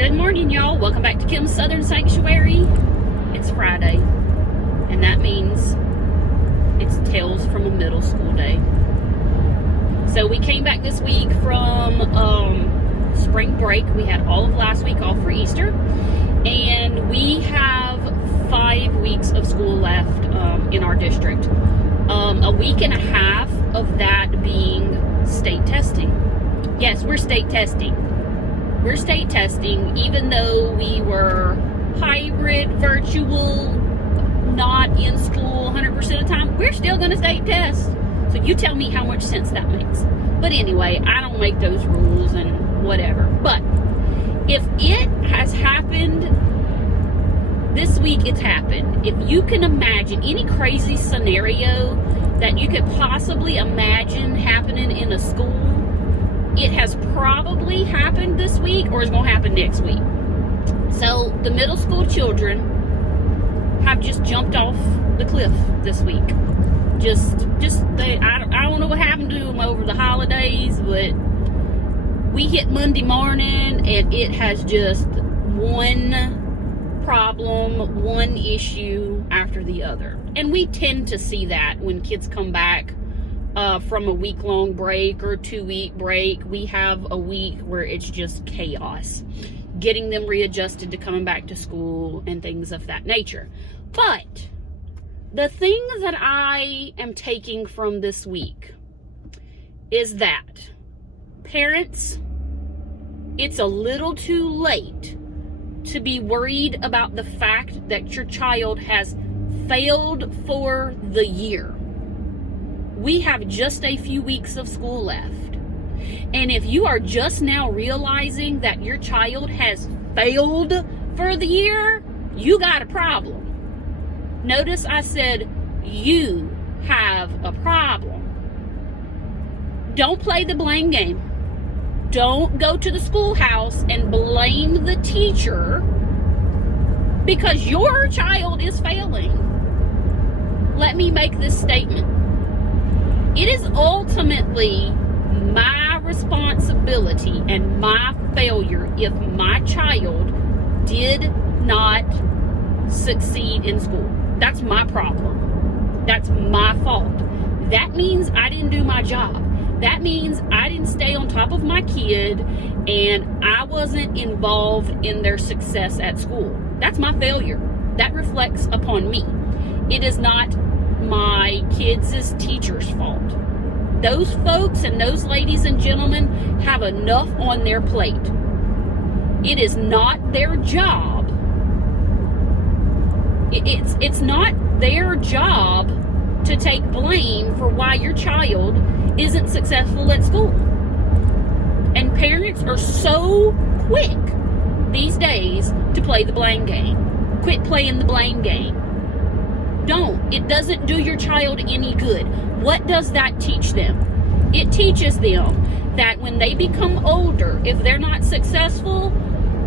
Good morning, y'all. Welcome back to Kim's Southern Sanctuary. It's Friday, and that means it's Tales from a Middle School Day. So we came back this week from spring break. We had all of last week off for Easter, and we have 5 weeks of school left in our district. A week and a half of that being state testing. Yes, we're state testing. We're state testing, even though we were hybrid, virtual, not in school 100% of the time, we're still going to state test. So you tell me how much sense that makes. But anyway, I don't make those rules and whatever. But if it has happened this week, it's happened. If you can imagine any crazy scenario that you could possibly imagine happening in a school, it has probably happened this week or is going to happen next week. So the middle school children have just jumped off the cliff this week. I don't know what happened to them over the holidays, but we hit Monday morning and it has just one problem, one issue after the other. And we tend to see that when kids come back from a week-long break or 2-week break. We have a week where it's just chaos, getting them readjusted to coming back to school and things of that nature. But the thing that I am taking from this week is that, parents, it's a little too late to be worried about the fact that your child has failed for the year. We have just a few weeks of school left. And if you are just now realizing that your child has failed for the year, you got a problem. Notice I said you have a problem. Don't play the blame game. Don't go to the schoolhouse and blame the teacher because your child is failing. Let me make this statement. It is ultimately my responsibility and my failure if my child did not succeed in school. That's my problem. That's my fault. That means I didn't do my job. That means I didn't stay on top of my kid and I wasn't involved in their success at school. That's my failure. That reflects upon me. It is not my kids' teacher's fault. Those folks and those ladies and gentlemen have enough on their plate. It is not their job. It's not their job to take blame for why your child isn't successful at school. And parents are so quick these days to play the blame game. Quit playing the blame game. Don't. It doesn't do your child any good. What does that teach them? It teaches them that when they become older, if they're not successful,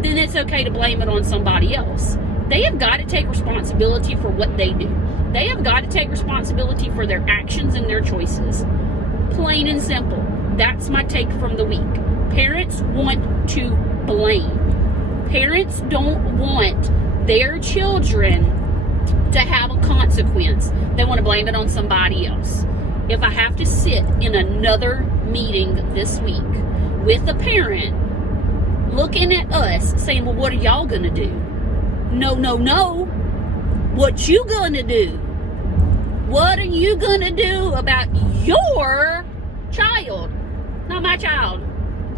then it's okay to blame it on somebody else. They have got to take responsibility for what they do. They have got to take responsibility for their actions and their choices. Plain and simple. That's my take from the week. Parents want to blame. Parents don't want their children to have a consequence. They want to blame it on somebody else. If I have to sit in another meeting this week with a parent looking at us saying, well, what are y'all gonna do? No. What you gonna do? What are you gonna do about your child? Not my child.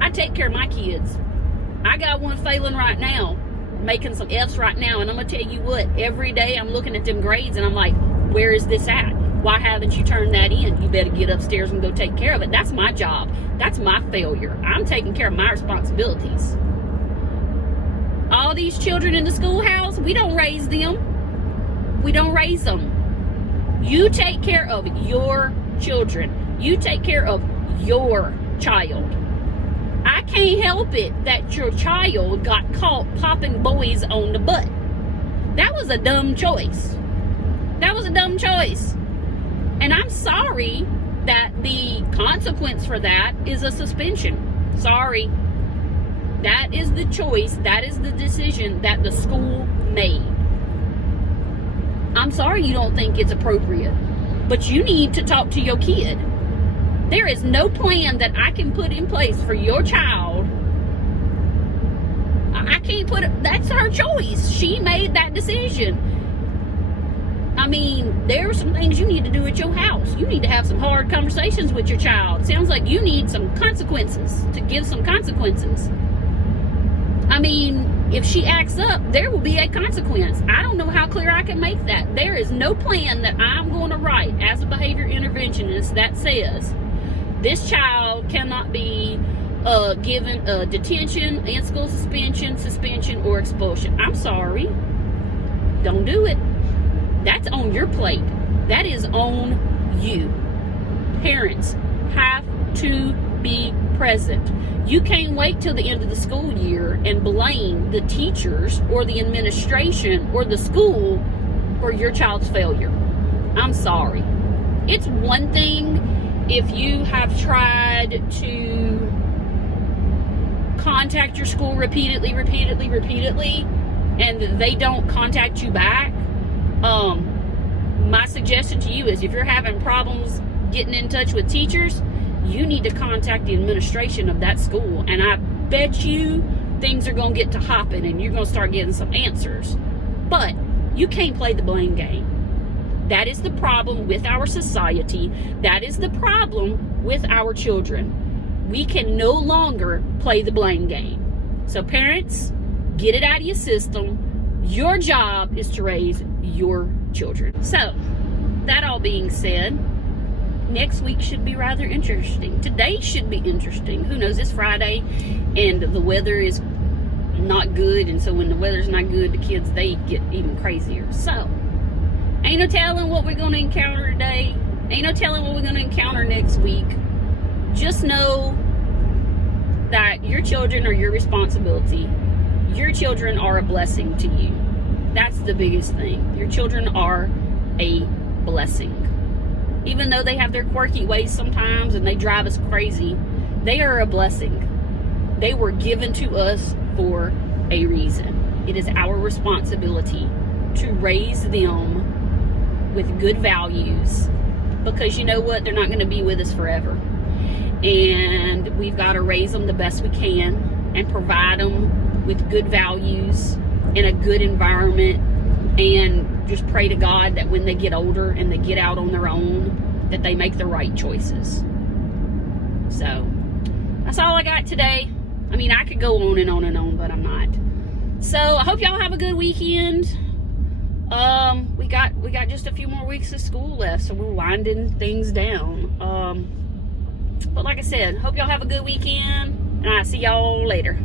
I take care of my kids. I got one failing right now, making some F's right now, and I'm gonna tell you what, every day I'm looking at them grades and I'm like, where is this at? Why haven't you turned that in? You better get upstairs and go take care of it. That's my job. That's my failure. I'm taking care of my responsibilities. All these children in the schoolhouse, we don't raise them. We don't raise them. You take care of your children. You take care of your child. I can't help it that your child got caught popping boys on the butt. That was a dumb choice. That was a dumb choice. And I'm sorry that the consequence for that is a suspension. Sorry. That is the choice. That is the decision that the school made. I'm sorry you don't think it's appropriate, but you need to talk to your kid. There is no plan that I can put in place for your child. I can't put it, that's her choice. She made that decision. I mean, there are some things you need to do at your house. You need to have some hard conversations with your child. It sounds like you need some consequences, to give some consequences. I mean, if she acts up, there will be a consequence. I don't know how clear I can make that. There is no plan that I'm going to write as a behavior interventionist that says this child cannot be given detention, in-school suspension, or expulsion. I'm sorry. Don't do it. That's on your plate. That is on you. Parents have to be present. You can't wait till the end of the school year and blame the teachers or the administration or the school for your child's failure. I'm sorry. It's one thing if you have tried to contact your school repeatedly, and they don't contact you back. My suggestion to you is if you're having problems getting in touch with teachers, you need to contact the administration of that school, and I bet you things are going to get to hopping and you're going to start getting some answers. But you can't play the blame game. That is the problem with our society. That is the problem with our children. We can no longer play the blame game. So parents, get it out of your system. Your job is to raise your children. So, that all being said, next week should be rather interesting. Today should be interesting. Who knows, it's Friday and the weather is not good, and so when the weather's not good, the kids, they get even crazier. So, ain't no telling what we're going to encounter today. Ain't no telling what we're going to encounter next week. Just know that your children are your responsibility. Your children are a blessing to you. That's the biggest thing. Your children are a blessing. Even though they have their quirky ways sometimes and they drive us crazy, they are a blessing. They were given to us for a reason. It is our responsibility to raise them with good values, because you know what? They're not going to be with us forever. And we've got to raise them the best we can and provide them with good values in a good environment, and just pray to God that when they get older and they get out on their own, that they make the right choices. So, that's all I got today. I mean, I could go on and on and on, but I'm not. So, I hope y'all have a good weekend. We got just a few more weeks of school left, so we're winding things down. But like I said, hope y'all have a good weekend, and I'll see y'all later.